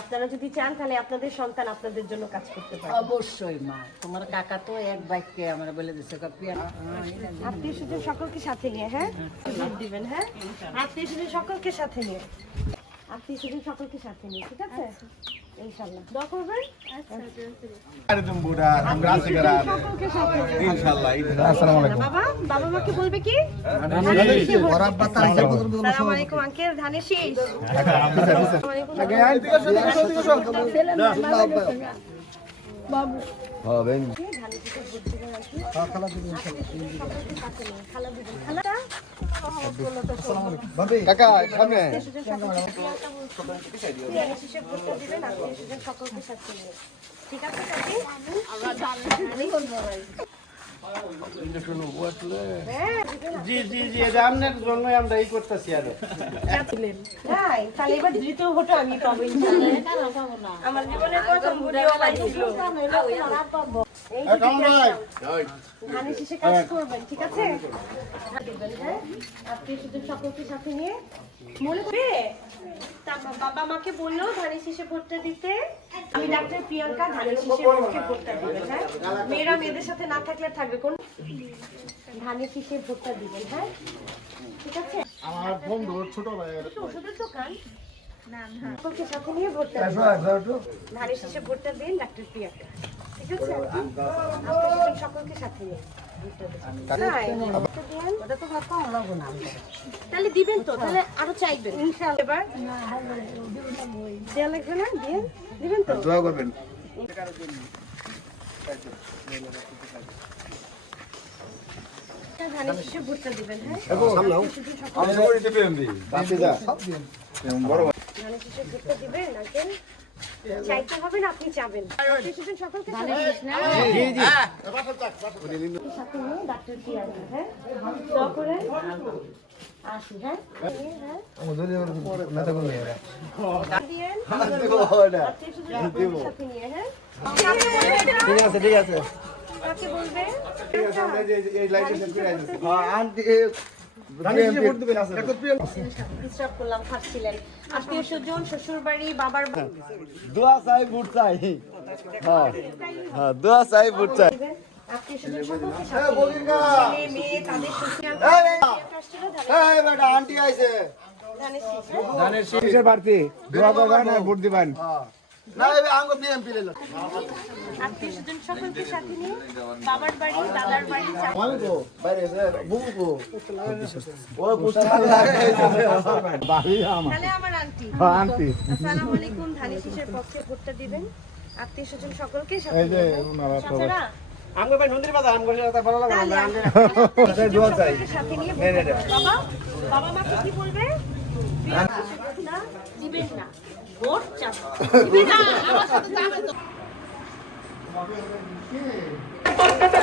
আপনারা যদি চান তাহলে আপনাদের সন্তান আপনাদের জন্য কাজ করতে পারে। অবশ্যই মা। তোমার কাকা তো এক আমার বলে দিছে আত্মীয় স্বজন সকলকে সাথে নিয়ে হ্যাঁ? দিবেন হ্যাঁ? আত্মীয় স্বজন সকলকে সাথে নিয়ে। আত্মীয় স্বজন সকলকে সাথে নিয়ে ঠিক আছে? বাবা শীষে। ভোট দিবেন। খালা দিবেন। খালাটা? জি জি জি আপনার জন্যই আমরা এই করতেছি আর। দ্বিতীয় আমার জীবনের ধানের শীষে কাজ করবেন, ঠিক আছে? দিবেন, হ্যাঁ? সকলকে সাথে নিয়ে। মনে করে তা বাবা মাকে বলল ধানের শীষে ভোটটা দিতে। আমি ডাক্তার প্রিয়াঙ্কা ধানের শীষে ভোটকে ভোটটা দিবেন হ্যাঁ? মেয়েরা মেয়েদের সাথে না থাকলে থাকবে। কোন ধানের শীষে ভোটটা দিবেন হ্যাঁ? ঠিক আছে? আমার বন্ধু ছোট ভাই ওষুধের দোকান। সকলকে সাথে নিয়ে ভোটটা ধানের শেষে ভোটটা দিন ডাক্তার প্রিয়াকে। ঠিক আছে? আপনার সকলকে সাথে নিয়ে তাহলে দিবেন তো তাহলে আরও চাইবেন। এবার দেওয়া লাগবে না দিন দিবেন তো? দোয়া করবেন। ভোটটা দিবেন হ্যাঁ? ধানের শেষে ভোটটা দিবেন আঙ্কেল চাইতে হবে না আপনি চাবেন আত্মীয়-স্বজন সকলকে সাথে সাথে নিয়ে ডাক্তার প্রিয়াঙ্কা হ্যাঁ। দোয়া আসি হ্যাঁ হ্যাঁ সাথে নিয়ে হ্যাঁ ঠিক আছে ঠিক আছে কাকে বলবে এই লাইটে সেট করে আছে হ্যাঁ আন্টি ডিস্টার্ব করলাম খাচ্ছিলেন আত্মীয় স্বজন শ্বশুর বাড়ি বাবার বাড়ি। দোয়া চাই বুট চাই। হ্যাঁ হ্যাঁ দোয়া চাই আন্টি হ্যাঁ? ধানের দোয়া করবেন ভোট দিবেন। না এই আঙ্গ বিএমপি লেলো আত্মীয় স্বজন সকলকে সাথে নিয়ে বাবার বাড়ি দাদার বাড়ি আমি তো বাইরে এসে বুবু কো ও পুস্তা বাড়ি আমার। তাহলে আমার আন্টি। হ্যাঁ আন্টি। আসসালামু আলাইকুম ধানের শীষের পক্ষে ভোটটা দিবেন। আত্মীয় স্বজন সকলকে সাথে নিয়ে, হ্যাঁ? ওনারা সবাই। চাচারা, আঙ্গুর ভাই নদীর বাজার আম করলে ভালো লাগে তাহলে না আত্মীয় তাই স্বজন দোয়া চাই। সকলকে সাথে নিয়ে ভোটটা দিবেন। বাবা বাবা মাকে কি বলবে? প্রিয়াঙ্কা শীষে ভোটটা দিবেন না। ভোট না আমার সাথে যাবেন তো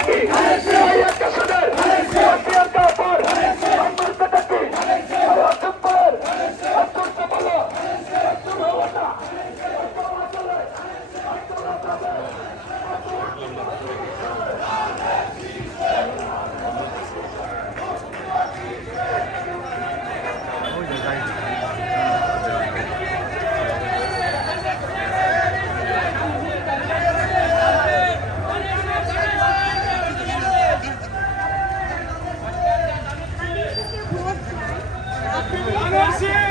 Hey, 谢。